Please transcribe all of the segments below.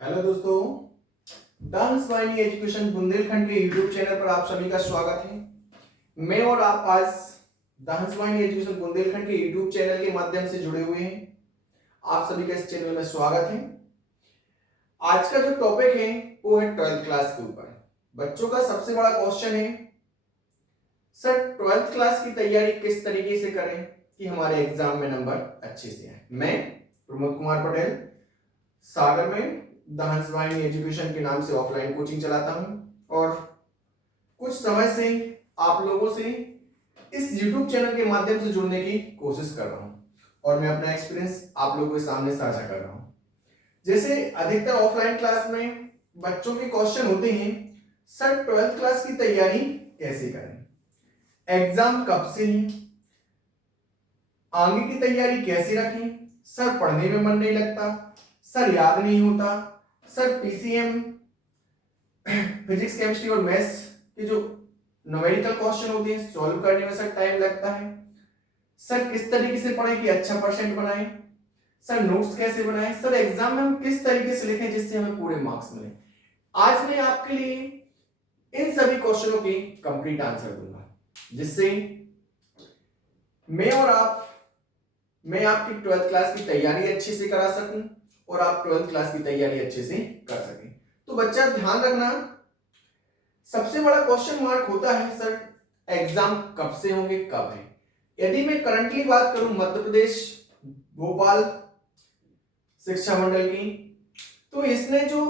Hello दोस्तों, dance वाहिनी education Bundelkhand के यूट्यूब चैनल पर आप सभी का स्वागत है। मैं और आप आज डांस वाहिनी एजुकेशन बुंदेलखंड के यूट्यूब चैनल के माध्यम से जुड़े हुए हैं। आप सभी का इस चैनल में स्वागत है। आज का जो टॉपिक है वो है 12th क्लास के ऊपर। बच्चों का सबसे बड़ा क्वेश्चन है, सर 12th क्लास की तैयारी किस तरीके से करें कि हमारे एग्जाम में नंबर अच्छे से आए। मैं प्रमोद कुमार पटेल सागर में डांस वाहिनी एजुकेशन के नाम से ऑफलाइन कोचिंग चलाता हूं और कुछ समय से आप लोगों से इस YouTube चैनल के माध्यम से जुड़ने की कोशिश कर रहा हूं और मैं अपना एक्सपीरियंस आप लोगों के सामने साझा कर रहा हूं। जैसे अधिकतर ऑफलाइन क्लास में बच्चों के क्वेश्चन होते हैं, सर 12th क्लास की तैयारी कैसे करें, एग्जाम कब से है, आगे की तैयारी कैसे रखें, सर पढ़ने में मन नहीं लगता, सर याद नहीं होता, सर पीसीएम फिजिक्स केमिस्ट्री और मैथ्स के जो न्यूमेरिकल क्वेश्चन होते हैं सॉल्व करने में सर टाइम लगता है, सर किस तरीके से पढ़ें कि अच्छा परसेंट बनाएं, सर नोट्स कैसे बनाएं, सर एग्जाम में हम किस तरीके से लिखें जिससे हमें पूरे मार्क्स मिले। आज मैं आपके लिए इन सभी क्वेश्चनों के कंप्लीट आंसर दूंगा, जिससे मैं आपकी 12th क्लास की तैयारी अच्छे से करा सकूं और आप 12th क्लास की तैयारी अच्छे से कर सकें। तो बच्चा ध्यान रखना, सबसे बड़ा क्वेश्चन मार्क होता है सर एग्जाम कब से होंगे, कब है। यदि मैं करंटली बात करूं मध्य प्रदेश भोपाल शिक्षा मंडल की, तो इसने जो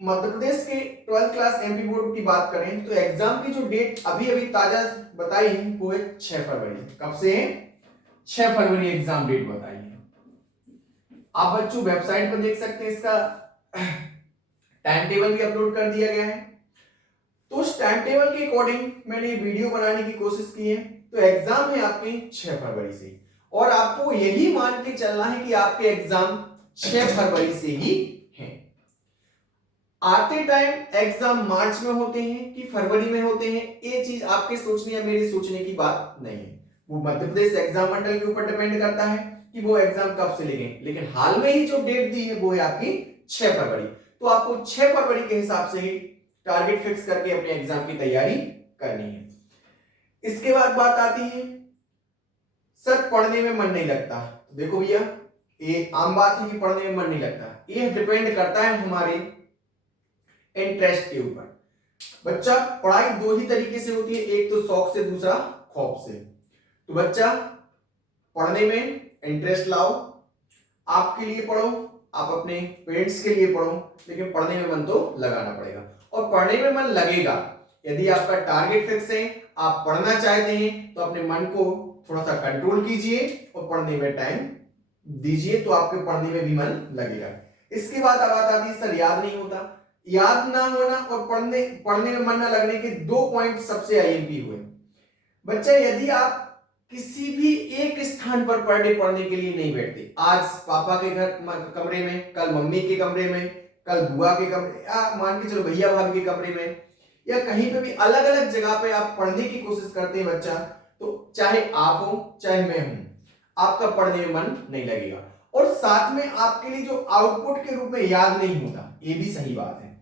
मध्य प्रदेश के 12th क्लास एमपी बोर्ड की बात करें तो एग्जाम की जो डेट अभी अभी ताजा बताई है वो है 6 फरवरी। कब से है? 6 फरवरी एग्जाम डेट बताई है। आप बच्चों वेबसाइट पर देख सकते हैं, इसका टाइम टेबल भी अपलोड कर दिया गया है। तो उस टाइम टेबल के अकॉर्डिंग मैंने वीडियो बनाने की कोशिश की है। तो एग्जाम है आपके 6 फरवरी से और आपको यही मान के चलना है कि आपके एग्जाम 6 फरवरी से ही हैं। आते टाइम एग्जाम मार्च में होते हैं कि फरवरी में होते हैं, ये चीज आपके सोचने या मेरे सोचने की बात नहीं है। वो मध्य प्रदेश एग्जाम मंडल के ऊपर डिपेंड करता है कि वो एग्जाम कब से लेंगे, लेकिन हाल में ही जो डेट दी है वो है आपकी 6 फरवरी। तो आपको 6 फरवरी के हिसाब से ही टारगेट फिक्स करके अपने एग्जाम की तैयारी करनी है। इसके बाद बात आती है सर पढ़ने में मन नहीं लगता। तो देखो भैया, ये आम बात है कि पढ़ने में मन नहीं लगता, ये डिपेंड करता है हमारे इंटरेस्ट के ऊपर। बच्चा पढ़ाई दो ही तरीके से होती है, एक तो शौक से, दूसरा खौफ से। तो बच्चा पढ़ने में इंटरेस्ट लाओ, आपके लिए पढ़ो, आप अपने पेरेंट्स के लिए पढ़ो, लेकिन पढ़ने में मन तो लगाना पड़ेगा। और पढ़ने में मन लगेगा यदि आपका टारगेट फिक्स है, आप पढ़ना चाहते हैं, तो अपने मन को थोड़ा सा कंट्रोल कीजिए और पढ़ने में टाइम दीजिए, तो आपके पढ़ने में भी मन लगेगा। इसके बाद बात आती है सर याद नहीं होता। याद ना होना और पढ़ने में मन ना लगने के दो पॉइंट सबसे आईएमपी हुए। बच्चा यदि आप किसी भी एक स्थान पर पर डे पढ़ने के लिए नहीं बैठते, आज पापा के घर कमरे में, कल मम्मी के कमरे में, कल बुआ के कमरे, या मान के चलो भैया भाभी के कमरे में, या कहीं पे भी अलग अलग जगह पे आप पढ़ने की कोशिश करते हैं बच्चा, तो चाहे आप हो चाहे मैं हूं, आपका पढ़ने में मन नहीं लगेगा। और साथ में आपके लिए जो आउटपुट के रूप में याद नहीं होता, ये भी सही बात है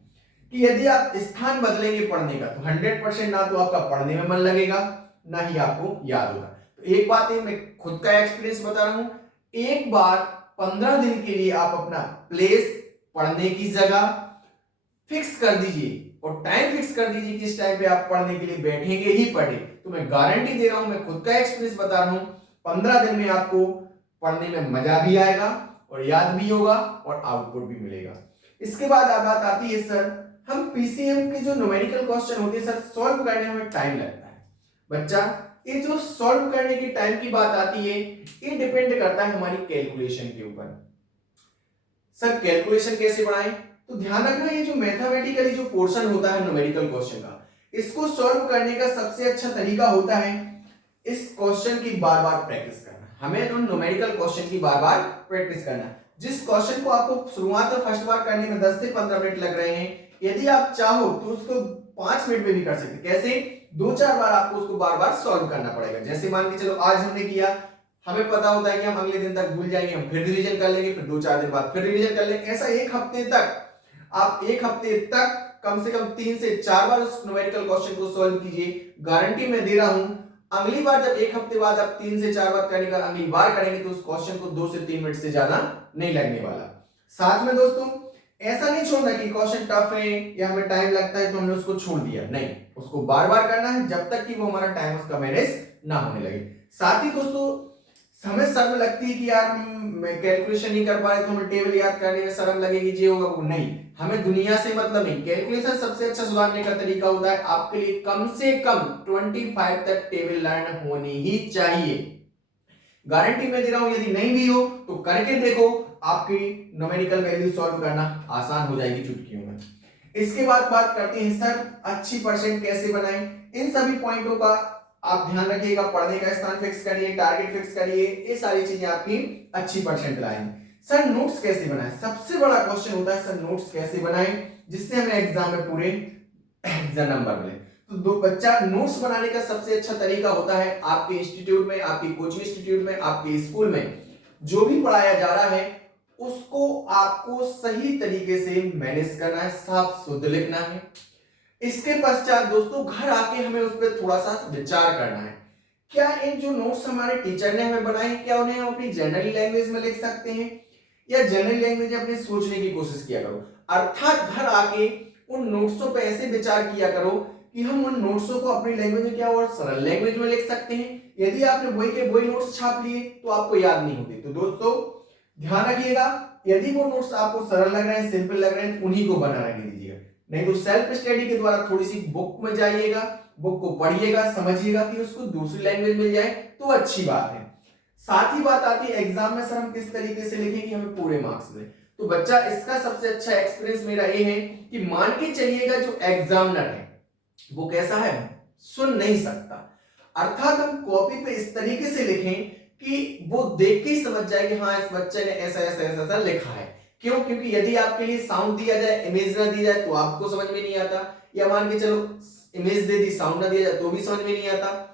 कि यदि आप स्थान बदलेंगे पढ़ने का तो 100% ना तो आपका पढ़ने में मन लगेगा, ना ही आपको याद होगा। तो एक बात है, मैं खुद का एक्सपीरियंस बता रहा हूं, एक बार 15 दिन के लिए आप अपना प्लेस, पढ़ने की जगह फिक्स कर दीजिए और टाइम फिक्स कर दीजिए कि इस टाइम पे आप पढ़ने के लिए बैठेंगे ही पढ़े। तो मैं गारंटी दे रहा हूं, मैं खुद का एक्सपीरियंस बता रहा हूं, 15 दिन में आपको पढ़ने में मजा भी आएगा और याद भी होगा और आउटपुट भी मिलेगा। इसके बाद बात आती है सर हम पीसीएम के जो न्यूमेरिकल क्वेश्चन होते हैं सर सॉल्व करने में टाइम लगता है। बच्चा ये जो सॉल्व करने की टाइम की बात आती है, ये डिपेंड करता है हमारी कैलकुलेशन के ऊपर। सर कैलकुलेशन कैसे बढ़ाएं? तो ध्यान रखना, ये जो मैथमेटिकली जो पोर्शन होता है न्यूमेरिकल क्वेश्चन का, इसको सॉल्व करने का सबसे अच्छा तरीका होता है इस क्वेश्चन की बार बार प्रैक्टिस करना। हमें जो न्यूमेरिकल क्वेश्चन की बार बार प्रैक्टिस करना। जिस क्वेश्चन को आपको शुरुआत में फर्स्ट बार करने में 10 से 15 मिनट लग रहे हैं, यदि आप चाहो तो उसको 5 मिनट में भी कर सकते। कैसे? 2-4 बार आपको उसको बार बार सॉल्व करना पड़ेगा। जैसे मान के चलो आज हमने किया, हमें पता होता है कि हम अगले दिन तक भूल जाएंगे, हम फिर रिवीजन कर लेंगे, फिर 2-4 दिन बाद फिर रिवीजन कर लेंगे, ऐसा एक हफ्ते तक आप एक हफ्ते तक कम से कम 3 से 4 बार उस न्यूमेरिकल क्वेश्चन को सॉल्व कीजिए। गारंटी मैं दे रहा हूं, अगली बार जब एक हफ्ते बाद आप 3 से 4 बार करने का अगली बार करेंगे तो उस क्वेश्चन को 2 से 3 मिनट से ज्यादा नहीं लगने वाला। साथ में दोस्तों ऐसा नहीं छोड़ना कि क्वेश्चन टफ है या हमें टाइम लगता है तो हमने उसको छोड़ दिया, नहीं, उसको बार बार करना है जब तक कि वो हमारा टाइम उसका मैनेज ना होने लगे। साथ ही दोस्तों हमें शर्म लगती है कि यार मैं कैलकुलेशन नहीं कर पा रहे तो हमें टेबल याद करने में शर्म लगेगी, ये होगा वो, नहीं, हमें दुनिया से मतलब नहीं। कैलकुलेशन सबसे अच्छा सुधारने का तरीका होता है, आपके लिए कम से कम 25 तक टेबल लर्न होनी ही चाहिए। गारंटी मैं दे रहा हूं, यदि नहीं भी हो तो करके देखो, आपकी न्यूमेरिकल वैल्यू सॉल्व करना आसान हो जाएगी चुटकियों में। इसके बाद बात करते हैं सर अच्छी परसेंट कैसे बनाएं। इन सभी पॉइंटों का आप ध्यान रखिएगा, पढ़ने का स्थान फिक्स करिए, टारगेट फिक्स करिए, ये सारी चीजें आपकी अच्छी परसेंट लाएंगे। सर नोट्स कैसे बनाएं, सबसे बड़ा क्वेश्चन होता है सर नोट्स कैसे बनाएं जिससे हमें एग्जाम में पूरे नंबर मिले। तो दो बच्चा नोट्स बनाने का सबसे अच्छा तरीका होता है, आपके इंस्टीट्यूट में, आपकी कोचिंग इंस्टीट्यूट में, आपके स्कूल में जो भी पढ़ाया जा रहा है उसको आपको सही तरीके से मैनेज करना है, साफ शुद्ध लिखना है। इसके पश्चात दोस्तों घर आके हमें उस पर थोड़ा सा विचार करना है, क्या इन जो नोट्स हमारे टीचर ने हमें बनाए हैं क्या उन्हें हम अपनी जनरल लैंग्वेज में लिख सकते हैं या जनरल लैंग्वेज में अपने सोचने की कोशिश किया करो। अर्थात घर आके उन नोट्सों पे ऐसे विचार किया करो कि हम उन नोट्सों को अपनी लैंग्वेज में क्या और सरल लैंग्वेज में लिख सकते हैं। यदि आपने वही के वही नोट्स छाप लिए तो आपको याद नहीं होते। तो दोस्तों ध्यान रखिएगा, यदि वो नोट्स आपको सरल लग रहे हैं, सिंपल लग रहे हैं तो उन्हीं को बना रहने दीजिएगा, नहीं तो सेल्फ स्टडी के द्वारा थोड़ी सी बुक में जाइएगा, बुक को पढ़िएगा, समझिएगा कि उसको दूसरी लैंग्वेज मिल जाए तो अच्छी बात है। साथ ही बात आती है एग्जाम में सर हम किस तरीके से लिखें कि हमें पूरे मार्क्स मिले। तो बच्चा इसका सबसे अच्छा एक्सपीरियंस मेरा ये है कि मान के चलिएगा जो एग्जामिनर है वो कैसा है, सुन नहीं सकता, अर्थात हम कॉपी पे इस तरीके से लिखें कि वो देख के ही समझ जाए कि हाँ इस बच्चे ने ऐसा ऐसा ऐसा, ऐसा लिखा है। क्यों? क्योंकि यदि आपके लिए साउंड दिया जाए, इमेज ना दी जाए तो आपको समझ में नहीं आता, या मान के चलो इमेज दे दी साउंड ना दिया जाए तो भी समझ में नहीं आता।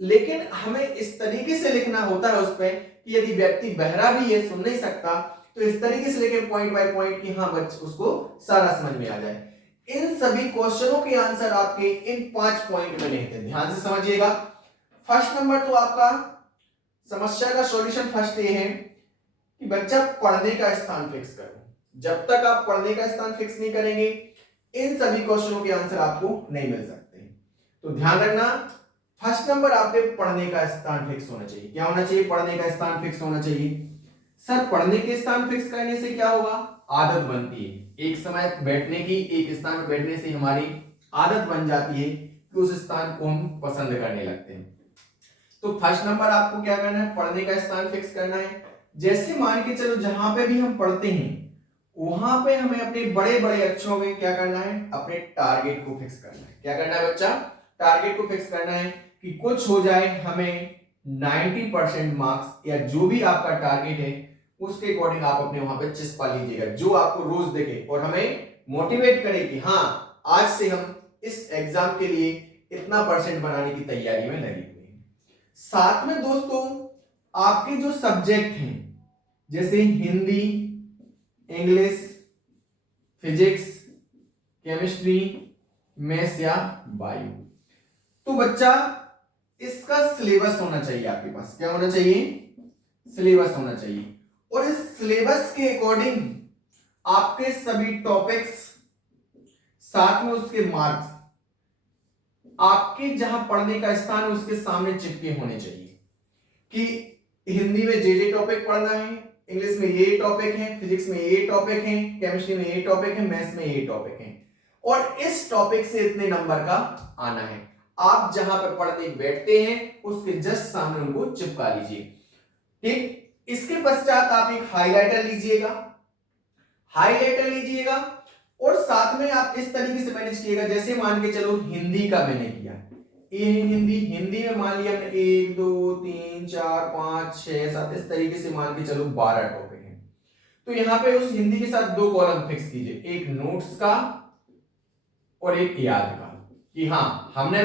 लेकिन हमें इस तरीके से लिखना होता है उस पे कि यदि व्यक्ति बहरा भी है, सुन नहीं सकता, तो इस तरीके से लिखे पॉइंट बाय पॉइंट कि हाँ बच्चे उसको सारा समझ में आ जाए। इन सभी क्वेश्चनों के आंसर आपके इन 5 पॉइंट में लिखते हैं, ध्यान से समझिएगा। फर्स्ट नंबर तो आपका समस्या का सॉल्यूशन फर्स्ट ये है कि बच्चा पढ़ने का स्थान फिक्स करो। जब तक आप पढ़ने का स्थान फिक्स नहीं करेंगे इन सभी क्वेश्चनों के आंसर आपको नहीं मिल सकते। तो ध्यान रखना, फर्स्ट नंबर आपके पढ़ने का स्थान फिक्स होना चाहिए। क्या होना चाहिए? पढ़ने का स्थान फिक्स होना चाहिए। सर पढ़ने के स्थान फिक्स करने से क्या होगा? आदत बनती है, एक समय बैठने की, एक स्थान पर बैठने से हमारी आदत बन जाती है कि उस स्थान को हम पसंद करने लगते हैं। तो फर्स्ट नंबर आपको क्या करना है? पढ़ने का स्थान फिक्स करना है। जैसे मान के चलो जहां पे भी हम पढ़ते हैं वहां पे हमें अपने बड़े बड़े अक्षरों में क्या करना है? अपने टारगेट को फिक्स करना है। क्या करना है बच्चा? टारगेट को फिक्स करना है कि कुछ हो जाए हमें 90% मार्क्स या जो भी आपका टारगेट है उसके अकॉर्डिंग आप अपने वहां पे चिपका लीजिएगा, जो आपको रोज देखे और हमें मोटिवेट करे कि हाँ आज से हम इस एग्जाम के लिए इतना परसेंट बनाने की तैयारी में लगे हुए हैं। साथ में दोस्तों आपके जो सब्जेक्ट हैं जैसे Hindi, English, physics, chemistry, maths या बायो, तो बच्चा इसका सिलेबस होना चाहिए आपके पास। क्या होना चाहिए? सिलेबस होना चाहिए। और इस सिलेबस के अकॉर्डिंग आपके सभी टॉपिक्स, साथ में उसके मार्क्स, आपके जहां पढ़ने का स्थान है उसके सामने चिपके होने चाहिए कि हिंदी में जे टॉपिक पढ़ना है, इंग्लिश में ये टॉपिक है, फिजिक्स में ये टॉपिक है, केमिस्ट्री में ये टॉपिक है, मैथ्स में ये टॉपिक है, और इस टॉपिक से इतने नंबर का आना है। आप जहां पर पढ़ने बैठते हैं उसके जस्ट सामने उनको चिपका लीजिए। ठीक, इसके पश्चात आप एक हाइलाइटर लीजिएगा, हाइलाइटर लीजिएगा और साथ में आप इस तरीके से मैनेज कीजिएगा। जैसे मान के चलो हिंदी का मैंने किया, ये हिंदी, हिंदी में मान लिया हमने 1 2 3 4 5 6 7 इस तरीके से मान के चलो 12 टॉपिक हैं। तो यहां पे उस हिंदी के साथ 2 कॉलम फिक्स कीजिए, एक नोट्स का और एक याद का, कि हाँ हमने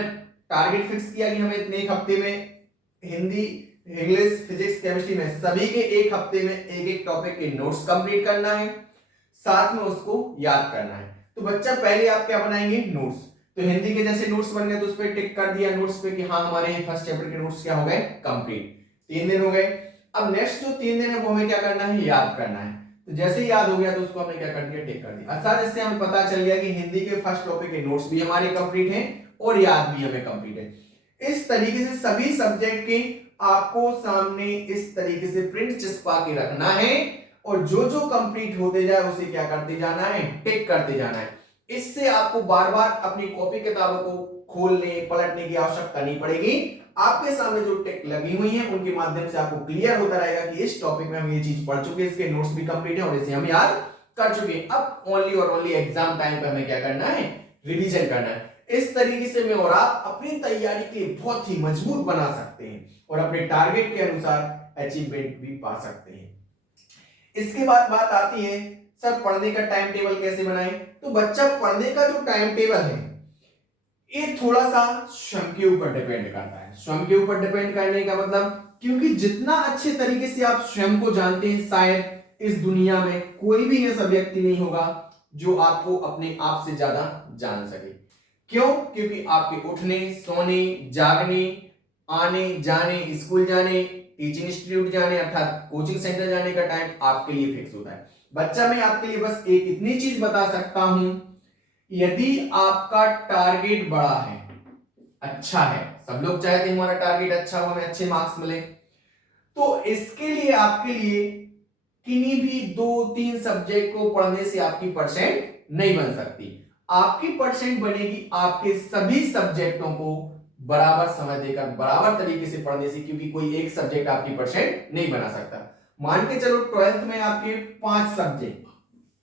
टारगेट फिक्स किया कि हमें इतने एक हफ्ते में हिंदी, इंग्लिश, फिजिक्स, केमिस्ट्री में सभी के एक हफ्ते में एक एक टॉपिक के नोट्स कंप्लीट करना है। साथ में उसको याद करना है। तो बच्चा पहले आप क्या बनाएंगे, नोट्स। तो हिंदी के जैसे नोट्स बन गए तो उस पर टिक कर दिया नोट्स पे कि हाँ हमारे फर्स्ट चैप्टर के नोट्स क्या हो गए, कंप्लीट। 3 दिन हो गए। अब नेक्स्ट जो 3 दिन है वो हमें क्या करना है, याद करना है। तो जैसे ही याद हो गया तो उसको हमने क्या कर दिया, टिक कर दिया। अर्थात इससे हमें पता चल गया कि हिंदी के फर्स्ट टॉपिक के नोट्स भी हमारे कंप्लीट हैं और याद भी हमें कंप्लीट है। इस तरीके से सभी सब्जेक्ट के आपको सामने इस तरीके से प्रिंट चिपका के रखना है और जो जो कंप्लीट होते जाए उसे क्या करते जाना है, टिक करते जाना है। इससे आपको बार बार अपनी कॉपी किताबों को खोलने पलटने की आवश्यकता नहीं पड़ेगी। आपके सामने जो टिक लगी हुई है उनके माध्यम से आपको क्लियर होता रहेगा कि इस टॉपिक में हम ये चीज पढ़ चुके हैं, इसके नोट्स भी कंप्लीट है और इसे हम याद कर चुके हैं। अब ओनली और ओनली एग्जाम टाइम पे हमें क्या करना है, रिवीजन करना है। इस तरीके से मैं और आप अपनी तैयारी के बहुत ही मजबूत बना सकते हैं और अपने टारगेट के अनुसार अचीवमेंट भी पा सकते हैं। इसके बाद बात आती है सर पढ़ने का टाइम टेबल कैसे बनाएं। तो बच्चा पढ़ने का जो टाइम टेबल है ये थोड़ा सा स्वयं के ऊपर डिपेंड करता है। स्वयं के ऊपर डिपेंड करने का मतलब, क्योंकि जितना अच्छे तरीके से आप स्वयं को जानते हैं शायद इस दुनिया में कोई भी ऐसा व्यक्ति नहीं होगा जो आपको अपने आप से ज्यादा जान सके। क्यों? क्योंकि आपके उठने, सोने, जागने, आने जाने, स्कूल जाने, टीचिंग इंस्टीट्यूट जाने अर्थात कोचिंग सेंटर जाने का टाइम आपके लिए फिक्स होता है। बच्चा मैं आपके लिए बस एक इतनी चीज बता सकता हूं, यदि आपका टारगेट बड़ा है, अच्छा है, सब लोग चाहते हैं हमारा टारगेट अच्छा हो, हमें अच्छे मार्क्स मिले, तो इसके लिए आपके लिए किन्हीं भी 2-3 सब्जेक्ट को पढ़ने से आपकी परसेंट नहीं बन सकती। आपकी परसेंट बनेगी आपके सभी सब्जेक्टों को बराबर समय देकर, बराबर तरीके से पढ़ने से, क्योंकि कोई एक सब्जेक्ट आपकी परसेंट नहीं बना सकता। मान के चलो 12th में आपके 5 सब्जेक्ट,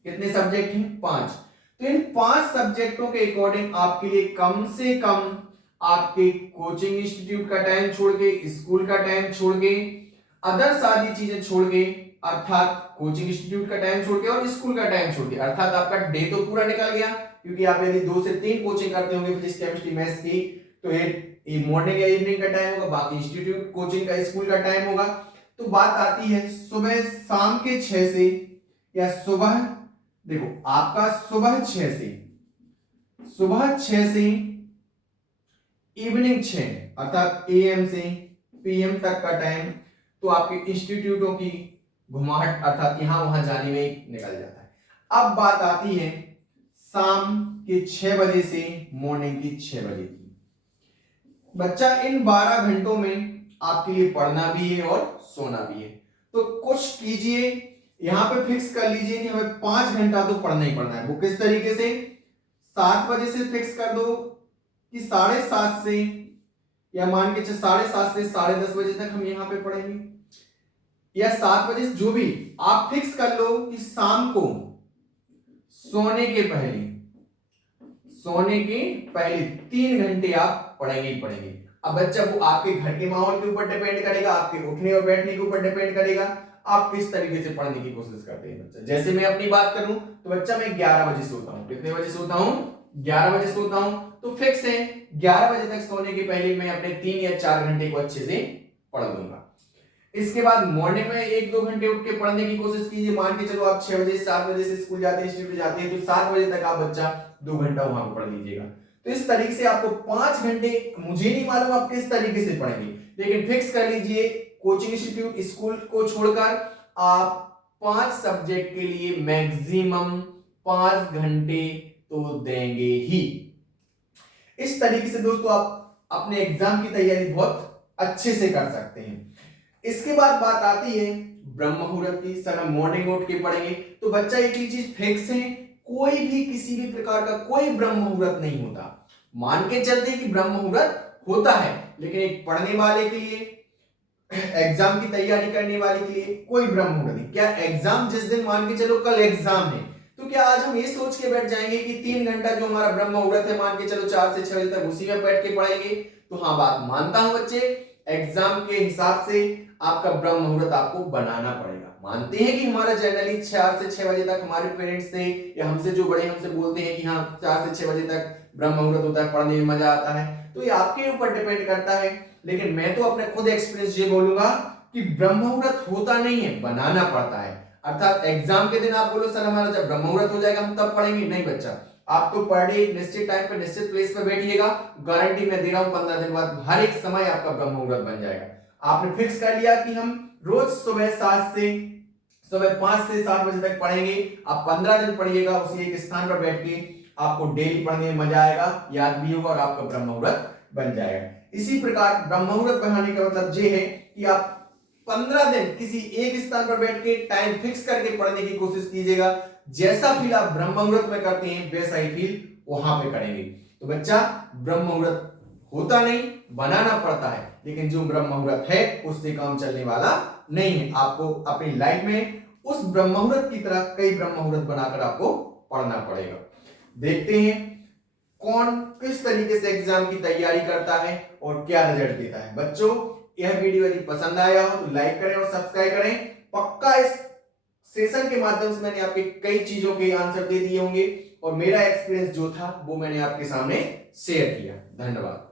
कितने सब्जेक्ट हैं, 5। तो इन 5 सब्जेक्टों के अकॉर्डिंग आपके लिए कम से कम आपके कोचिंग इंस्टीट्यूट का टाइम छोड़ के, स्कूल का टाइम छोड़ के, अदर सारी चीजें छोड़ के, अर्थात कोचिंग इंस्टीट्यूट का टाइम छोड़ के और स्कूल का टाइम छोड़ के, अर्थात आपका डे तो पूरा निकल गया, क्योंकि आप यदि 2 से 3 कोचिंग करते होंगे फिजिक्स केमिस्ट्री मैथ्स की, तो ये मॉर्निंग या इवनिंग का टाइम होगा, बाकी इंस्टीट्यूट कोचिंग का स्कूल का टाइम होगा। तो बात आती है सुबह शाम के 6 से, या सुबह, देखो आपका सुबह 6 से इवनिंग 6 अर्थात एएम से पीएम तक का टाइम तो आपके इंस्टीट्यूटों की घुमाहट अर्थात यहां वहां जाने में निकल जाता है। अब बात आती है शाम के 6 बजे से मॉर्निंग की 6 बजे की। बच्चा इन 12 घंटों में आपके लिए पढ़ना भी है और सोना भी है। तो कुछ कीजिए, यहां पे फिक्स कर लीजिए कि हमें 5 घंटा तो पढ़ना ही पढ़ना है। वो किस तरीके से, 7 बजे से फिक्स कर दो कि 7:30 से, या मान के 7:30 से 10:30 बजे तक हम यहां पे पढ़ेंगे, या 7 बजे, जो भी आप फिक्स कर लो कि शाम को सोने के पहले 3 घंटे आप पढ़ेंगे ही पढ़ेंगे। अब बच्चा वो आपके घर के माहौल के ऊपर डिपेंड करेगा, आपके उठने और बैठने के ऊपर डिपेंड करेगा, आप किस तरीके से पढ़ने की कोशिश करते हैं बच्चा। जैसे मैं अपनी बात करूं तो बच्चा मैं 11 बजे सोता हूं। कितने बजे सोता हूं? 11 बजे सोता हूं। तो फिक्स है 11 बजे तक सोने के पहले मैं अपने 3 या 4 घंटे को अच्छे से पढ़ लूंगा। इसके बाद मॉर्निंग में 1-2 घंटे उठ के पढ़ने की कोशिश कीजिए। मान के चलो आप 6 बजे 7 बजे से स्कूल जाते हैं, इंस्टीट्यूट जाते हैं, तो 7 बजे तक आप बच्चा 2 घंटा वहां पर पढ़ लीजिएगा। तो इस तरीके से आपको 5 घंटे, मुझे नहीं मालूम आप किस तरीके से पढ़ेंगे, लेकिन फिक्स कर लीजिए कोचिंग इंस्टीट्यूट स्कूल को छोड़कर आप 5 सब्जेक्ट के लिए मैक्सिमम 5 घंटे तो देंगे ही। इस तरीके से दोस्तों आप अपने एग्जाम की तैयारी बहुत अच्छे से कर सकते हैं। इसके बाद बात आती है ब्रह्म मुहूर्त की। सर हम मॉर्निंग उठ के पढ़ेंगे, तो बच्चा एक ही चीज फिक्स है, कोई भी किसी भी प्रकार का कोई ब्रह्म मुहूर्त नहीं होता। मान के चलते कि ब्रह्म मुहूर्त होता है, लेकिन एक पढ़ने वाले के लिए, एग्जाम की तैयारी करने वाले के लिए कोई ब्रह्म मुहूर्त नहीं। क्या एग्जाम जिस दिन, मान के चलो कल एग्जाम है, तो क्या आज हम ये सोच के बैठ जाएंगे कि 3 घंटा जो हमारा ब्रह्म मुहूर्त है, मान के चलो 4 से 6 बजे तक उसी में बैठ के पढ़ेंगे? तो हाँ, बात मानता हूं बच्चे, एग्जाम के हिसाब से आपका ब्रह्म मुहूर्त आपको बनाना पड़ेगा। मानते हैं कि हमारा जनरली 4 से 6 बजे तक हमारे पेरेंट्स से या हमसे जो बड़े हमसे बोलते हैं कि हाँ 4 से 6 बजे तक ब्रह्म मुहूर्त होता है, पढ़ने में मजा आता है, तो ये आपके ऊपर डिपेंड करता है। लेकिन मैं तो अपने खुद एक्सपीरियंस ये बोलूंगा कि ब्रह्म मुहूर्त होता नहीं है, बनाना पड़ता है। अर्थात एग्जाम के दिन आप बोलो सर हमारा जब ब्रह्म मुहूर्त हो जाएगा हम तब पढ़ेंगे, नहीं बच्चा, आप तो पर डे निश्चित टाइम पे निश्चित प्लेस पे बैठिएगा, गारंटी मैं दे रहा हूं 15 दिन बाद हर एक समय आपका ब्रह्म मुहूर्त बन जाएगा। आपने फिक्स कर लिया कि हम रोज सुबह 5 से 7 बजे तक पढ़ेंगे, आप 15 दिन पढ़िएगा उसी एक स्थान पर बैठ के, आपको डेली पढ़ने में मजा आएगा, याद भी होगा और आपका ब्रह्म मुहूर्त बन जाएगा। इसी प्रकार ब्रह्म मुहूर्त बनाने का मतलब ये है कि आप 15 दिन किसी एक स्थान पर बैठ के टाइम फिक्स करके पढ़ने की कोशिश कीजिएगा, जैसा फील आप ब्रह्म मुहूर्त में करते हैं वैसा ही फील वहां पे करेंगे। तो बच्चा ब्रह्म मुहूर्त होता नहीं, बनाना पड़ता है, लेकिन जो ब्रह्म मुहूर्त है उससे काम चलने वाला नहीं है। आपको अपनी लाइफ में उस ब्रह्म मुहूर्त की तरह कई ब्रह्म मुहूर्त बनाकर आपको पढ़ना पड़ेगा। देखते हैं कौन किस तरीके से एग्जाम की तैयारी करता है और क्या रिजल्ट देता है। बच्चों यह वीडियो यदि पसंद आया हो तो लाइक करें और सब्सक्राइब करें। पक्का इस सेशन के माध्यम से मैंने आपके कई चीजों के आंसर दे दिए होंगे और मेरा एक्सपीरियंस जो था वो मैंने आपके सामने शेयर किया। धन्यवाद।